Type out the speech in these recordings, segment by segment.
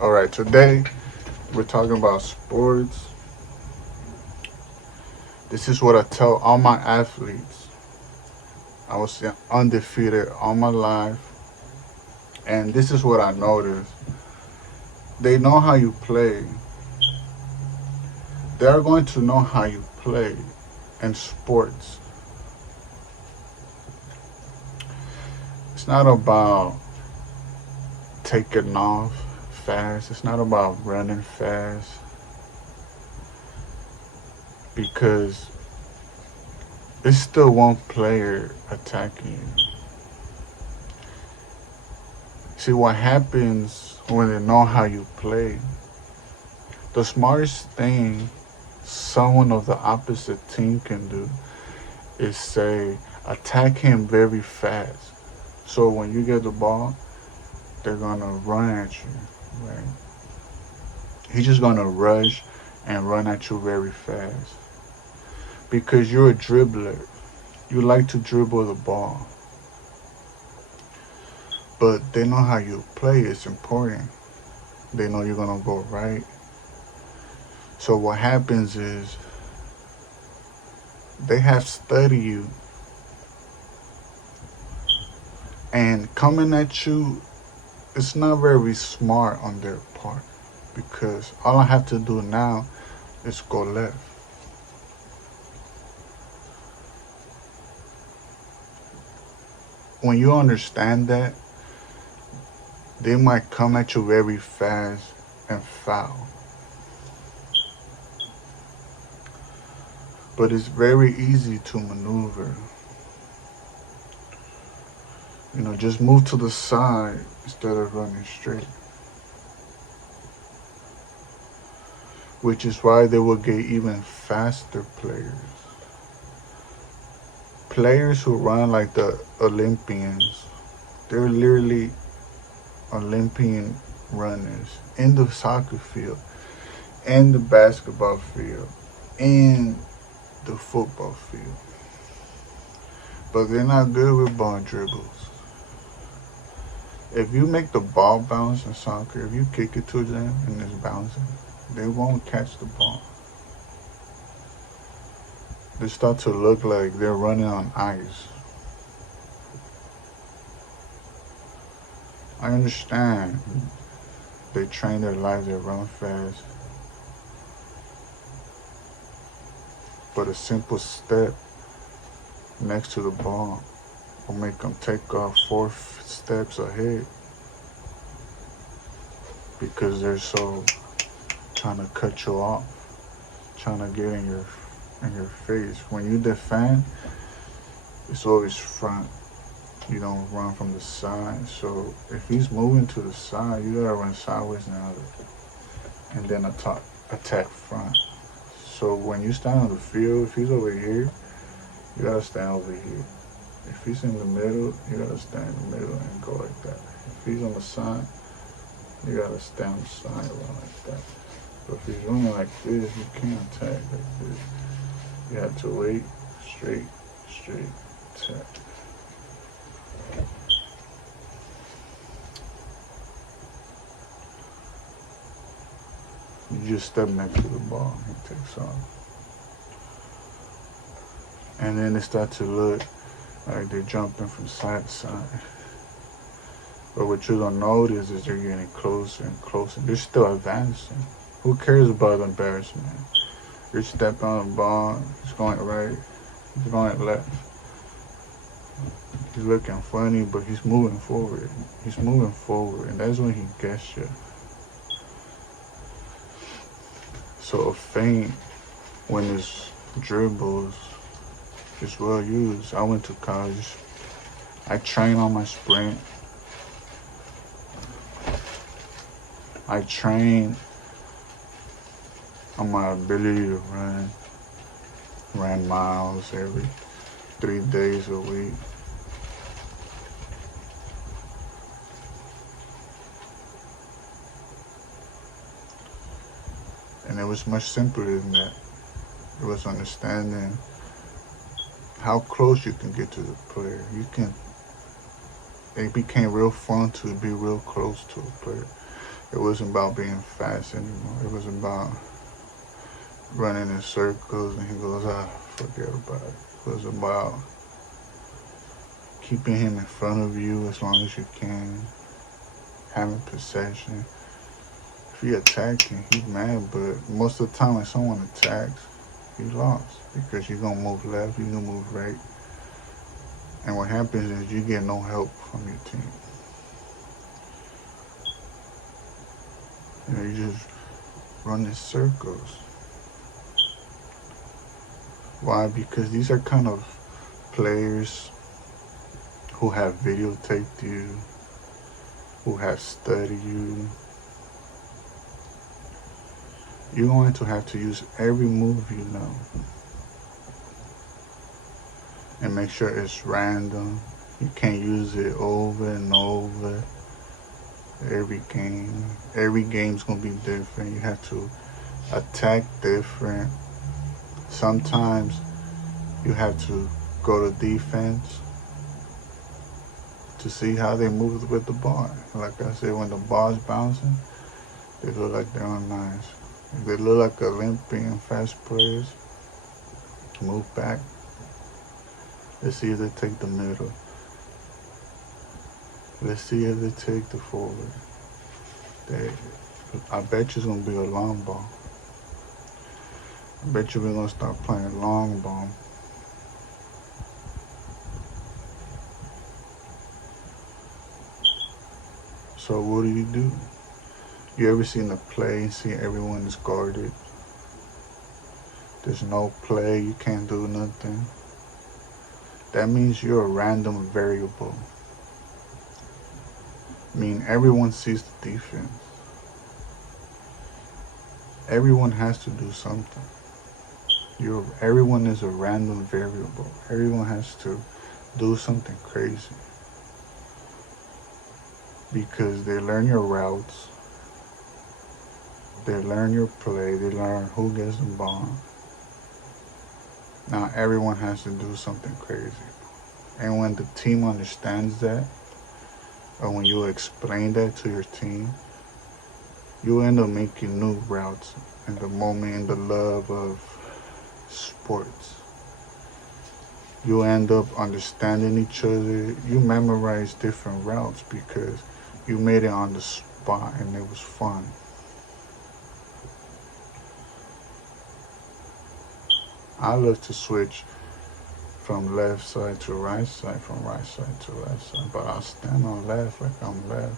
All right, today we're talking about sports. This is what I tell all my athletes. I was undefeated all my life, and this is what I noticed. They know how you play. They're going to know how you play in sports. It's not about taking off fast. It's not about running fast because it's still one player attacking you. See what happens when they know how you play. The smartest thing someone of the opposite team can do is say attack him very fast. So when you get the ball, they're gonna run at you, right? He's just gonna rush and run at you very fast because you're a dribbler. You like to dribble the ball, but they know how you play. It's important. They know you're gonna go right. So what happens is they have studied you and coming at you. It's not very smart on their part because all I have to do now is go left. When you understand that, they might come at you very fast and foul. But it's very easy to maneuver. Just move to the side instead of running straight. Which is why they will get even faster players. Players who run like the Olympians, they're literally Olympian runners in the soccer field, in the basketball field, in the football field. But they're not good with ball dribbles. If you make the ball bounce in soccer, if you kick it to them and it's bouncing, they won't catch the ball. They start to look like they're running on ice. I understand they train their life, they run fast, but a simple step next to the ball will make them take off 4 steps ahead because they're so trying to cut you off, trying to get in your face. When you defend, it's always front. You don't run from the side. So if he's moving to the side, you gotta run sideways now and then attack front. So when you stand on the field, if he's over here, you gotta stand over here. If he's in the middle, you gotta stand in the middle and go like that. If he's on the side, you gotta stand on the side and run like that. But if he's running like this, you can't attack like this. You have to wait, straight, attack. You just step next to the ball and he takes off. And then they start to look like they're jumping from side to side. But what you don't notice is they're getting closer and closer. They're still advancing. Who cares about embarrassment? You're stepping on the ball, it's going right, he's going left. He's looking funny, but he's moving forward. He's moving forward, and that's when he gets you. So a feint, when it's dribbles, is well used. I went to college. I train on my sprint. I train on my ability to run. Ran miles every 3 days a week. And it was much simpler than that. It was understanding how close you can get to the player. It became real fun to be real close to a player. It wasn't about being fast anymore. It was about running in circles, and he goes, forget about it. It was about keeping him in front of you as long as you can, having possession. If he attacking, he's mad, but most of the time when someone attacks, he lost because you're gonna move left, you're gonna move right, and what happens is you get no help from your team. You just run in circles. Why? Because these are kind of players who have videotaped you, who have studied you. You're going to have to use every move you know. And make sure it's random. You can't use it over and over. Every game. Every game's going to be different. You have to attack different. Sometimes you have to go to defense to see how they move with the ball. Like I said, when the ball's bouncing, they look like they're on ice. If they look like Olympian fast players, move back. Let's see if they take the middle. Let's see if they take the forward. I bet you it's going to be a long ball. I bet you we're going to start playing long ball. So what do? You ever seen a play and see everyone is guarded? There's no play, you can't do nothing. That means you're a random variable. I mean, everyone sees the defense. Everyone has to do something. Everyone is a random variable. Everyone has to do something crazy. Because they learn your routes. They learn your play. They learn who gets the ball. Now everyone has to do something crazy. And when the team understands that, or when you explain that to your team, you end up making new routes in the moment, in the love of sports. You end up understanding each other. You memorize different routes because you made it on the spot and it was fun. I love to switch from left side to right side, from right side to left side. But I'll stand on left like I'm left,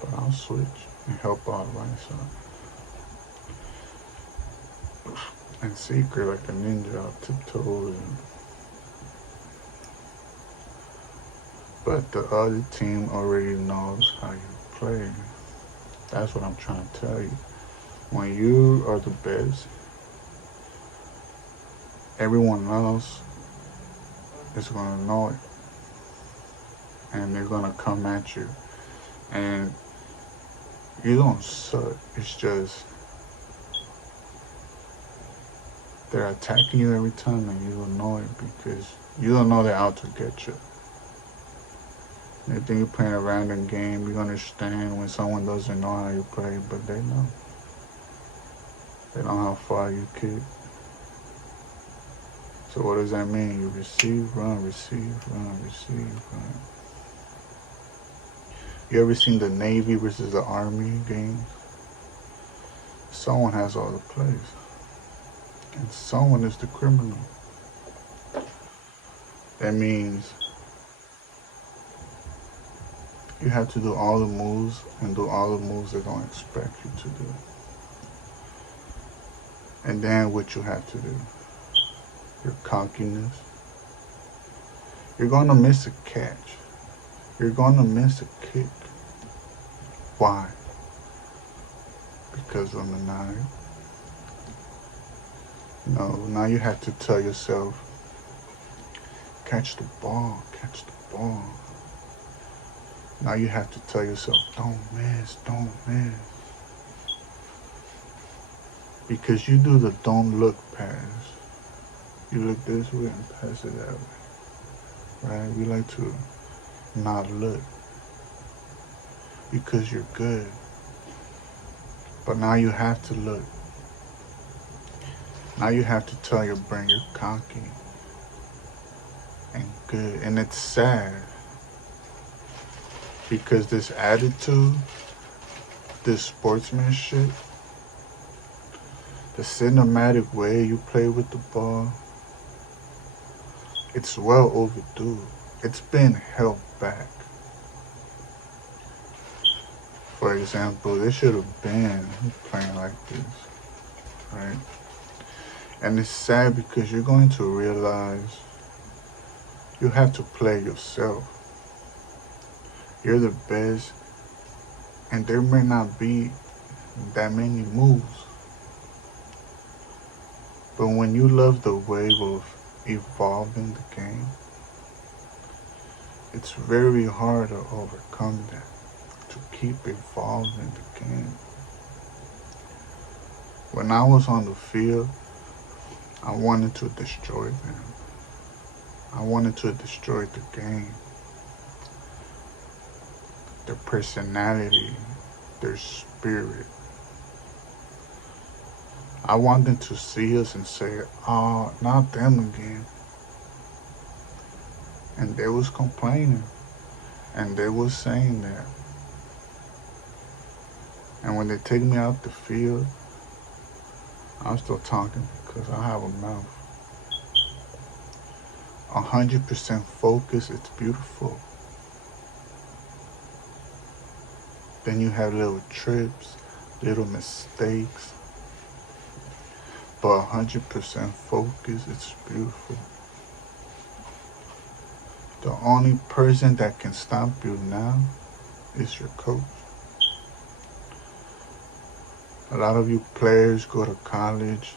but I'll switch and help out right side. And secret like a ninja, I'll tiptoe. But the other team already knows how you play. That's what I'm trying to tell you. When you are the best, everyone else is going to know it. And they're going to come at you. And you don't suck. It's just they're attacking you every time and you don't know it because you don't know they're out to get you. They think you're playing a random game. You understand when someone doesn't know how you play, but they know. They know how far you kick. So what does that mean? You receive, run, receive, run, receive, run. You ever seen the Navy versus the Army games? Someone has all the plays. And someone is the criminal. That means you have to do all the moves and do all the moves they don't expect you to do. And then what you have to do, your cockiness. You're going to miss a catch. You're going to miss a kick. Why? Because I'm a nine. No, now you have to tell yourself, catch the ball, catch the ball. Now you have to tell yourself, don't miss, don't miss. Because you do the don't look pass. You look this way and pass it that way. Right? We like to not look. Because you're good. But now you have to look. Now you have to tell your brain you're cocky and good. And it's sad because this attitude, this sportsmanship, the cinematic way you play with the ball, it's well overdue. It's been held back. For example, they should have been playing like this, right? And it's sad because you're going to realize you have to play yourself. You're the best, and there may not be that many moves. But when you love the wave of evolving the game, it's very hard to overcome that, to keep evolving the game. When I was on the field, I wanted to destroy them. I wanted to destroy the game. Their personality, their spirit. I want them to see us and say, oh, not them again. And they was complaining. And they was saying that. And when they take me out the field, I'm still talking because I have a mouth. 100% focus, it's beautiful. Then you have little trips, little mistakes. But 100% focus, it's beautiful. The only person that can stop you now is your coach. A lot of you players go to college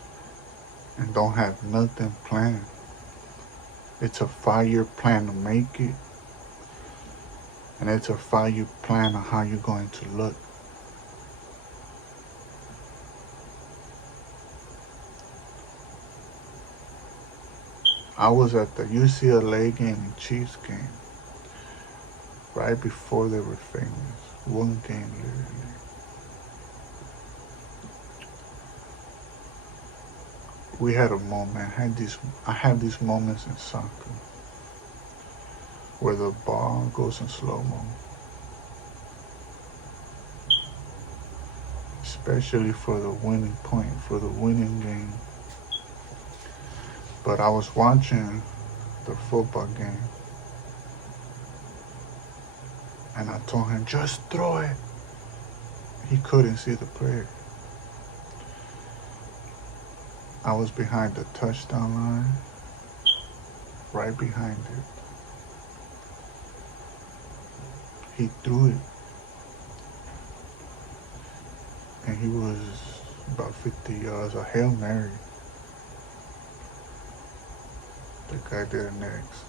and don't have nothing planned. It's a 5-year plan to make it. And it's a 5-year plan on how you're going to look. I was at the UCLA game and Chiefs game right before they were famous. One game literally. We had a moment. I have these moments in soccer where the ball goes in slow-mo. Especially for the winning point, for the winning game. But I was watching the football game and I told him, just throw it. He couldn't see the player. I was behind the touchdown line, right behind it. He threw it. And he was about 50 yards, a Hail Mary. The guy did it next.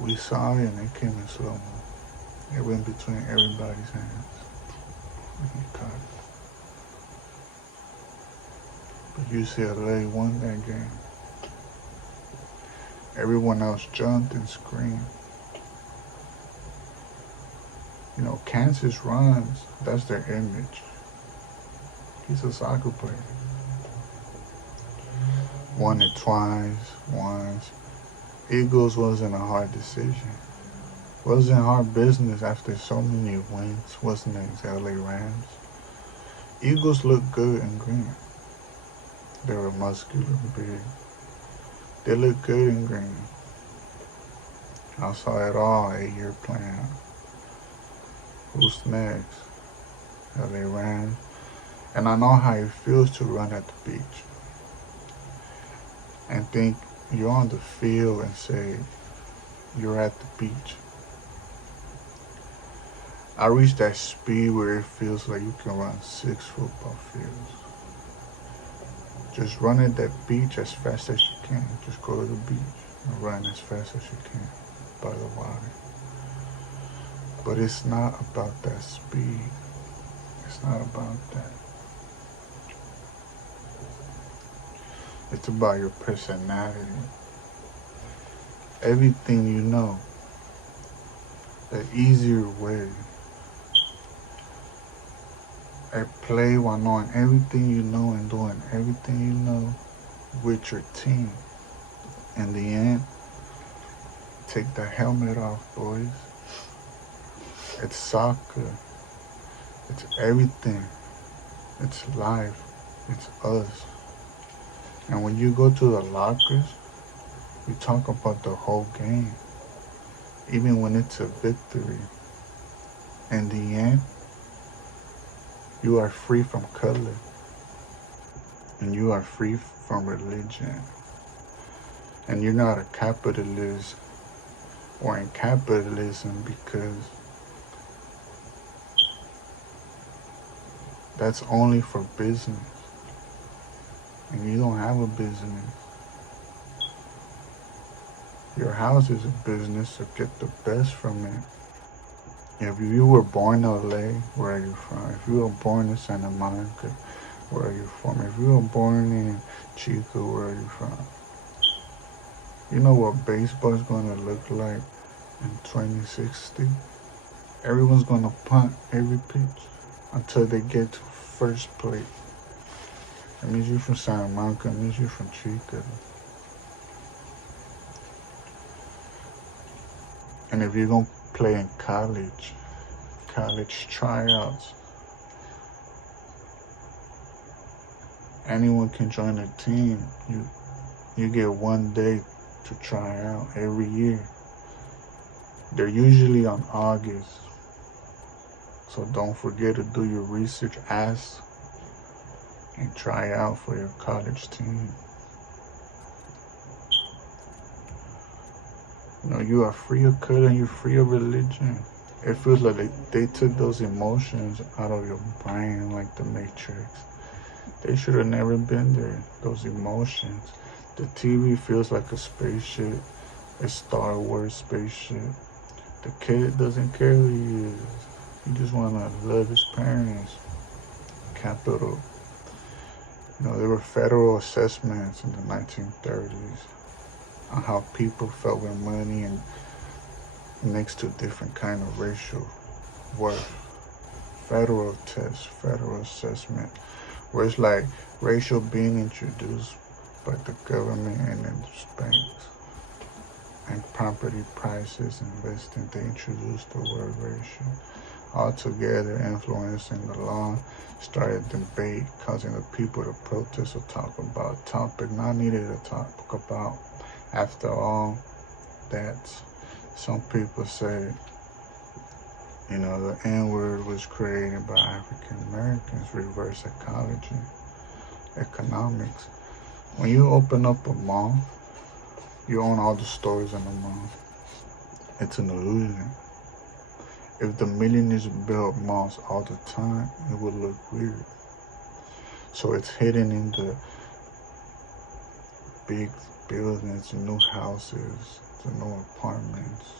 We saw it and it came in slow-mo. It went between everybody's hands. And he caught it. But UCLA won that game. Everyone else jumped and screamed. You know, Kansas runs, that's their image. He's a soccer player. Won it twice, once. Eagles wasn't a hard decision. Wasn't hard business after so many wins. Wasn't it LA Rams? Eagles look good in green. They were muscular and big. They look good in green. I saw it all, 8-year plan. Who's next? LA Rams. And I know how it feels to run at the beach and think you're on the field and say you're at the beach. I reached that speed where it feels like you can run 6 football fields. Just run at that beach as fast as you can. Just go to the beach and run as fast as you can by the water. But it's not about that speed. It's not about that. It's about your personality. Everything you know. The easier way and play while knowing everything you know and doing everything you know with your team. In the end, take the helmet off, boys. It's soccer. It's everything. It's life. It's us. And when you go to the lockers, you talk about the whole game. Even when it's a victory. In the end, you are free from color. And you are free from religion. And you're not a capitalist or in capitalism because that's only for business. And you don't have a business. Your house is a business, so get the best from it. If you were born in LA, where are you from? If you were born in Santa Monica, where are you from? If you were born in Chico, where are you from? You know what baseball is going to look like in 2060? Everyone's going to punt every pitch until they get to first plate. That means you're from Santa Monica, that means you're from Chico. And if you're going to play in college tryouts, anyone can join a team. You get 1 day to try out every year. They're usually on August. So don't forget to do your research, ask, and try out for your college team. You know, you are free of color and you're free of religion. It feels like they took those emotions out of your brain like the Matrix. They should have never been there, those emotions. The TV feels like a spaceship, a Star Wars spaceship. The kid doesn't care who he is. He just want to love his parents. Capital. You know, there were federal assessments in the 1930s on how people felt with money and next to different kind of racial worth. Federal test, federal assessment, where it's like racial being introduced by the government and then the banks. And property prices, investing, they introduced the word racial. Altogether influencing the law, started debate, causing the people to protest or talk about a topic not needed to talk about. After all, that's, some people say, you know, the N-word was created by African Americans, reverse ecology, economics. When you open up a mall, you own all the stores in the mall. It's an illusion. If the millionaires built malls all the time, it would look weird. So it's hidden in the big buildings, the new houses, the new apartments,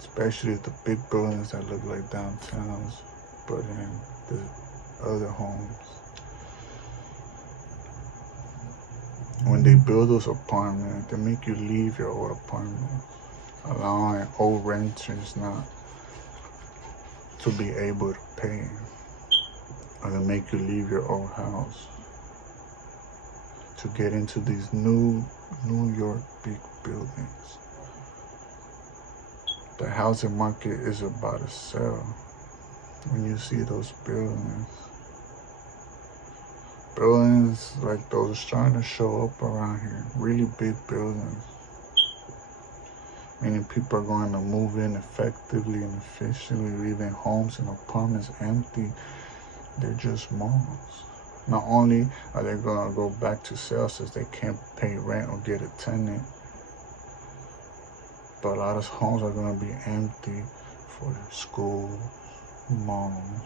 especially the big buildings that look like downtowns, but in the other homes. When they build those apartments, they make you leave your old apartment, allowing old renters not to be able to pay, or they make you leave your old house to get into these new New York big buildings. The housing market is about to sell when you see those buildings. Buildings like those starting to show up around here, really big buildings. Meaning people are going to move in effectively and efficiently, leaving homes and apartments empty. They're just malls. Not only are they going to go back to sales since they can't pay rent or get a tenant, but a lot of homes are going to be empty for schools, malls.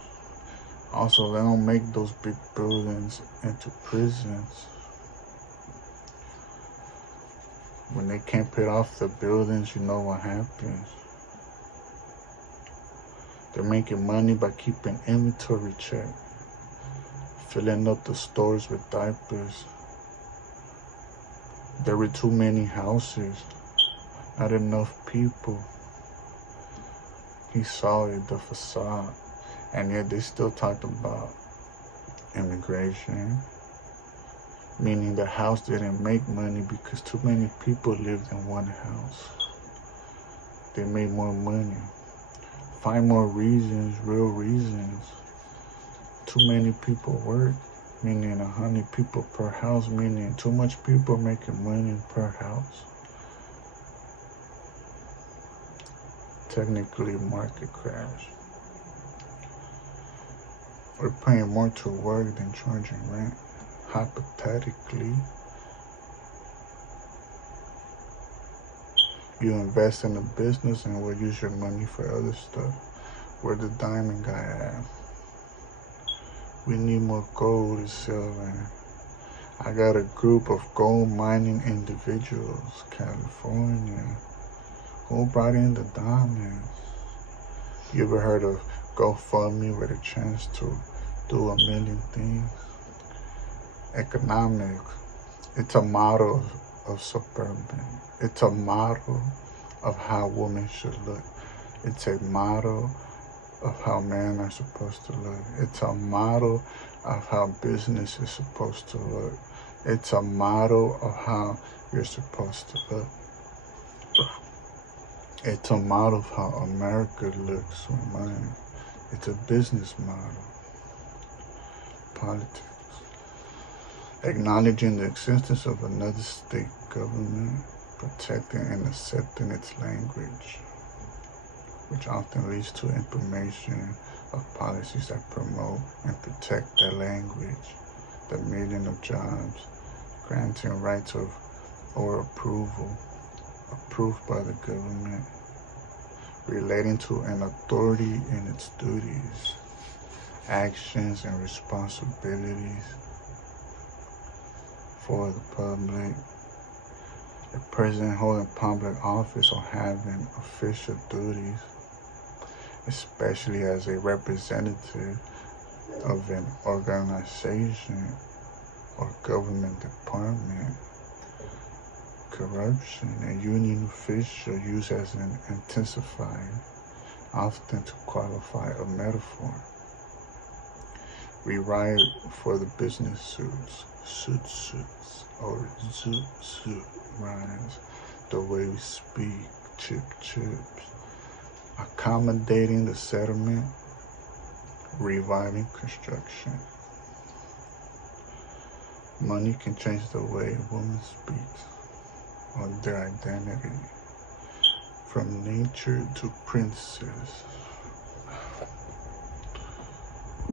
Also, they don't make those big buildings into prisons. When they can't pay off the buildings, you know what happens. They're making money by keeping inventory check, filling up the stores with diapers. There were too many houses, not enough people. He saw it, the facade, and yet they still talked about immigration, meaning the house didn't make money because too many people lived in one house. They made more money. Find more reasons, real reasons. Too many people work, meaning 100 people per house, meaning too much people making money per house. Technically, market crash. We're paying more to work than charging rent. Hypothetically, you invest in a business and will use your money for other stuff. Where the diamond guy at? We need more gold and silver. I got a group of gold mining individuals, California. Who brought in the diamonds? You ever heard of GoFundMe with a chance to do 1,000,000 things? Economics. It's a model of suburban. It's a model of how women should look. It's a model of how men are supposed to look. It's a model of how business is supposed to look. It's a model of how you're supposed to look. It's a model of how America looks with money. It's a business model. Politics. Acknowledging the existence of another state government, protecting and accepting its language, which often leads to implementation of policies that promote and protect that language, the million of jobs, granting rights of or approval, approved by the government, relating to an authority and its duties, actions and responsibilities for the public, a president holding public office or having official duties, especially as a representative of an organization or government department. Corruption, a union official used as an intensifier, often to qualify a metaphor. Rewrite for the business suits, or zoot rhymes, the way we speak, chips. Accommodating the settlement, reviving construction. Money can change the way a woman speaks or their identity, from nature to princess.